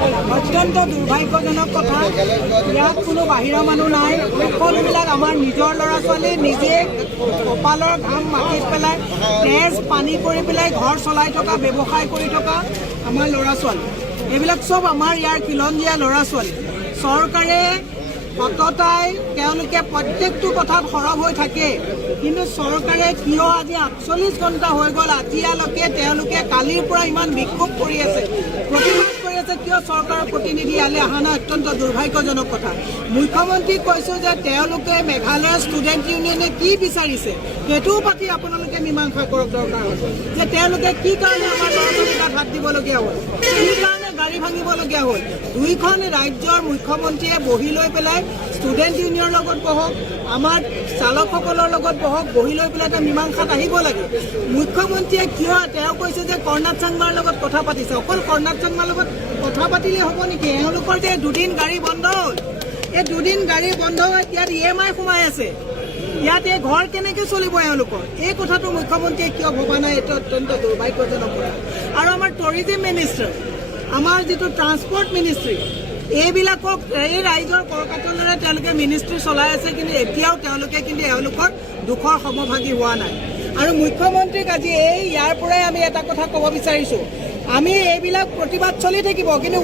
অত্যন্ত দুৰ্ভাগ্যজনক কথা। ইয়াত কোনো বাহিৰৰ মানুহ নাই, সকলোবিলাক আমাৰ নিজৰ ল'ৰা ছোৱালী, নিজে কপালৰ ঘাম মাটিত পেলাই তেজ পানী কৰি পেলাই ঘৰ চলাই থকা, ব্যৱসায় কৰি থকা আমাৰ ল'ৰা ছোৱালী। এইবিলাক চব আমাৰ ইয়াৰ খিলঞ্জীয়া ল'ৰা ছোৱালী। চৰকাৰে সততাই তেওঁলোকে প্ৰত্যেকটো কথাত সৰব হৈ থাকে, কিন্তু চৰকাৰে কিয় আজি 48 ঘণ্টা হৈ গ'ল এতিয়ালৈকে তেওঁলোকে কালিৰ পৰা ইমান বিক্ষোভ কৰি আছে, প্ৰতিবাদ কৰি আছে, কিয় চৰকাৰৰ প্ৰতিনিধি ইয়ালৈ অহা নাই? অত্যন্ত দুৰ্ভাগ্যজনক কথা। মুখ্যমন্ত্ৰীক কৈছোঁ যে তেওঁলোকে মেঘালয়ৰ ষ্টুডেণ্ট ইউনিয়নে কি বিচাৰিছে সেইটোও পাতি আপোনালোকে মীমাংসা কৰক দৰকাৰ হয়, যে তেওঁলোকে কি কাৰণে আমাৰ ল'ৰা ছোৱালীৰ গাত হাত দিবলগীয়া হ'ল, কি কাৰণে গাড়ী ভাঙিবলগীয়া হ'ল। দুইখন ৰাজ্যৰ মুখ্যমন্ত্ৰীয়ে বহি লৈ পেলাই ষ্টুডেণ্ট ইউনিয়নৰ লগত বহক, আমাৰ চালকসকলৰ লগত বহক, বহি লৈ পেলাই এটা মীমাংসাত আহিব লাগে। মুখ্যমন্ত্ৰীয়ে কিয় তেওঁ কৈছে যে কৰ্ণাড চাংমাৰ লগত কথা পাতিছে, অকল কৰ্ণাড চাংমাৰ লগত কথা পাতিলে হ'ব নেকি? এওঁলোকৰ যে দুদিন গাড়ী বন্ধ হ'ল, এই দুদিন গাড়ী বন্ধ হৈ ইয়াত EMI সোমাই আছে, ইয়াত এই ঘৰ কেনেকৈ চলিব এওঁলোকৰ? এই কথাটো মুখ্যমন্ত্ৰীয়ে কিয় ভবা নাই? এইটো অত্যন্ত দুৰ্ভাগ্যজনক কথা। আৰু আমাৰ টুৰিজিম মিনিষ্টাৰ, আমাৰ যিটো ট্ৰান্সপৰ্ট মিনিষ্ট্ৰী, এইবিলাকক এই ৰাইজৰ কৰকাটলেৰে তেওঁলোকে মিনিষ্ট্ৰী চলাই আছে, কিন্তু এতিয়াও তেওঁলোকে কিন্তু এওঁলোকৰ দুখৰ সমভাগী হোৱা নাই। আৰু মুখ্যমন্ত্ৰীক আজি ইয়াৰ পৰাই আমি এটা কথা ক'ব বিচাৰিছোঁ, আমি এইবিলাক প্ৰতিবাদ চলি থাকিব, কিন্তু